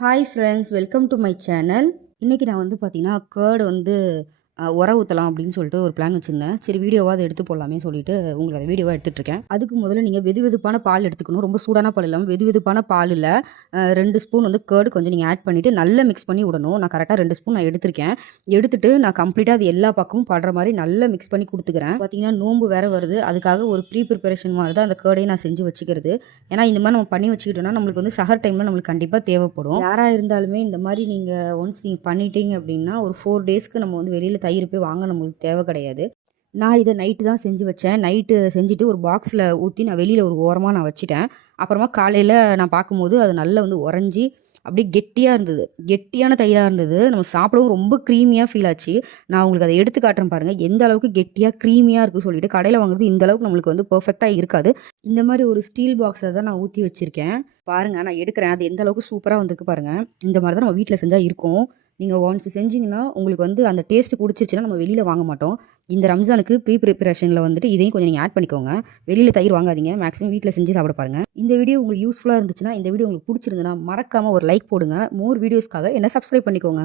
Hi friends, welcome to my channel. இன்றைக்கி நான் வந்து பார்த்தீங்கன்னா, கேர்டு வந்து உர ஊற்றலாம் அப்படின்னு சொல்லிட்டு ஒரு பிளான் வச்சுருந்தேன். சரி வீடியோவாக எடுத்து போடலாமே சொல்லிட்டு உங்களுக்கு அந்த வீடியோவாக எடுத்துகிட்ருக்கேன். அதுக்கு முதல்ல நீங்கள் வெதுவெதுப்பான பால் எடுத்துக்கணும். ரொம்ப சூடான பால் இல்லாமல் வெதுவெதுப்பான பாலில் 2 ஸ்பூன் வந்து கேர்டு கொஞ்சம் நீங்கள் ஆட் பண்ணிவிட்டு நல்லா மிக்ஸ் பண்ணி விடணும். நான் கரெக்டாக 2 ஸ்பூன் நான் எடுத்திருக்கேன். எடுத்துட்டு நான் கம்ப்ளீட்டாக அது எல்லா பக்கமும் படுற மாதிரி நல்லா மிக்ஸ் பண்ணி கொடுத்துக்கிறேன். பார்த்தீங்கன்னா நோம்பு வேறு வருது. அதுக்காக ஒரு ப்ரிப்பரேஷன் மாதிரி தான் அந்த கேர்டையும் நான் செஞ்சு வச்சுக்கிறது. ஏன்னா இந்த மாதிரி நம்ம பண்ணி வச்சுக்கிட்டோம்னா நம்மளுக்கு வந்து சஹர் டைமில் நம்மளுக்கு கண்டிப்பாக தேவைப்படும். யாராக இருந்தாலுமே இந்த மாதிரி நீங்கள் ஒன்ஸ் நீங்கள் பண்ணிட்டீங்க அப்படின்னா ஒரு 4 டேஸ்க்கு நம்ம வந்து வெளியில் தயிர் போய் வாங்க நம்மளுக்கு தேவை கிடையாது. நான் இதை நைட்டு தான் செஞ்சு வச்சேன். நைட்டு செஞ்சுட்டு ஒரு பாக்ஸில் ஊற்றி நான் வெளியில் ஒரு ஓரமாக நான் வச்சுட்டேன். அப்புறமா காலையில் நான் பார்க்கும்போது அது நல்லா வந்து உறைஞ்சி அப்படியே கெட்டியாக இருந்தது. கெட்டியான தயிராக இருந்தது. நம்ம சாப்பிடவும் ரொம்ப க்ரீமியாக ஃபீல் ஆச்சு. நான் உங்களுக்கு அதை எடுத்து காட்டுறேன் பாருங்கள். எந்த அளவுக்கு கெட்டியாக க்ரீமியாக இருக்குது சொல்லிட்டு கடையில் வாங்குறது இந்த அளவுக்கு நம்மளுக்கு வந்து பெர்ஃபெக்டாக இருக்காது. இந்த மாதிரி ஒரு ஸ்டீல் பாக்ஸில் தான் நான் ஊற்றி வச்சுருக்கேன். பாருங்கள் நான் எடுக்கிறேன். அது எந்த அளவுக்கு சூப்பராக வந்திருக்கு பாருங்கள். இந்த மாதிரி தான் நம்ம வீட்டில் செஞ்சால் இருக்கும். நீங்கள் ஒன்ஸ் செஞ்சிங்கன்னா உங்களுக்கு வந்து அந்த டேஸ்ட்டு பிடிச்சிருச்சுன்னா நம்ம வெளியில் வாங்க மாட்டோம். இந்த ரம்ஜானுக்கு ப்ரிப்பரேஷனில் வந்துட்டு இதையும் கொஞ்சம் நீங்கள் ஆட் பண்ணிக்கோங்க. வெளியில் தயிர் வாங்காதீங்க. மேக்ஸிமம் வீட்டில் செஞ்சு சாப்பிட பாருங்கள். இந்த வீடியோ உங்களுக்கு யூஸ்ஃபுல்லாக இருந்துச்சுன்னா, இந்த வீடியோ உங்களுக்கு பிடிச்சிருந்துன்னா மறக்காமல் ஒரு லைக் போடுங்க. மோர் வீடியோஸ்க்காக என்ன சப்ஸ்கிரைப் பண்ணிக்கோங்க.